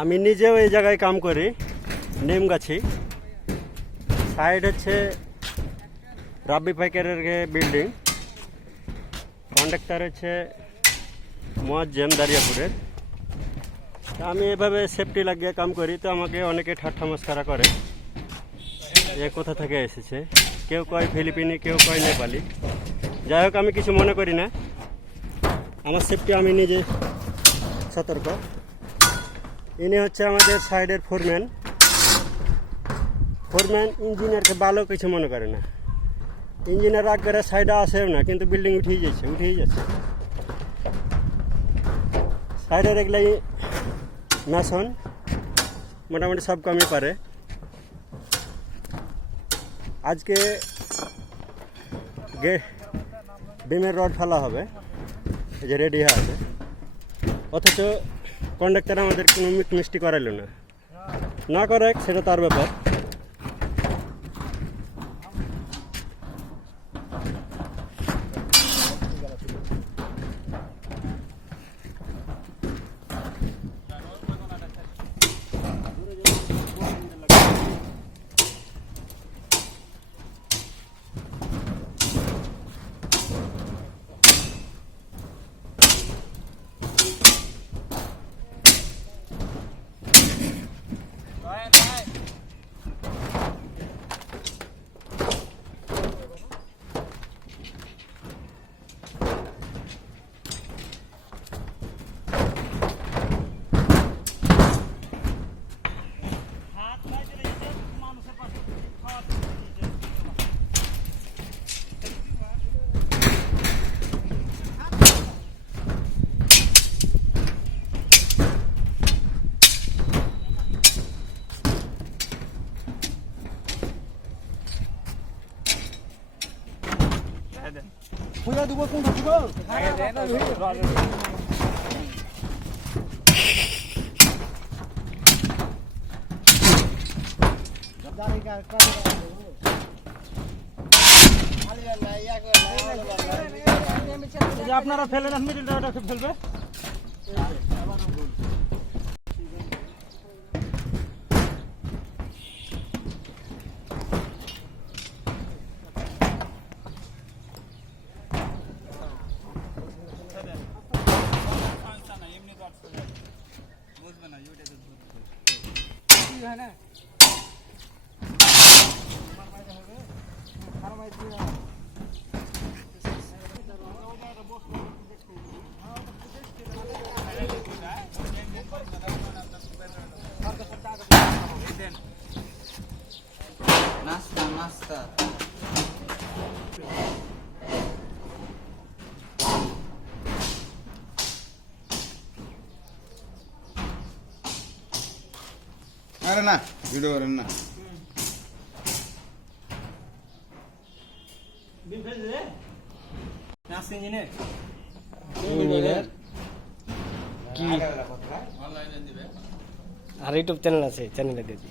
আমি নিজেও এই জায়গায় কাম করি, নিমগাছি। সাইড হচ্ছে রাব্বি পাইকারের বিল্ডিং। কন্ডাক্টর হচ্ছে মোয়াজ্জেম দারিয়াপুরের। আমি এভাবে সেফটি লাগিয়ে কাম করি, তো আমাকে অনেকে ঠাট্টা মস্করা করে, এ কোথা থেকে এসেছে। কেউ কয় ফিলিপিনি, কেউ কয় নেপালি। যাই হোক, আমি কিছু মনে করি না। আমার সেফটি আমি নিজে সতর্ক। ইনি হচ্ছে আমাদের সাইডের ফোরম্যান। ইঞ্জিনিয়ারকে ভালো কিছু মনে করে না। ইঞ্জিনিয়ার রাগ করে সাইডে আসেও না, কিন্তু বিল্ডিং উঠেই যাচ্ছে। সাইডের এগুলাই ম্যাসন, মোটামুটি সব কামই পারে। আজকে বিমের রড ফেলা হবে, এই যে রেডি হয়ে আছে। অথচ কন্ডাক্টর আমাদের কোনো মিষ্টি করাইল না করে, সেটা তার ব্যাপার। পূজা দেবো কোনটা দেবো? আপনারা ফেলেন, মিডিলটা ফেলবে। নাস্তা अरे ना वीडियो करें ना আর ইউটিউব চ্যানেল আছে, চ্যানেলে দিবি।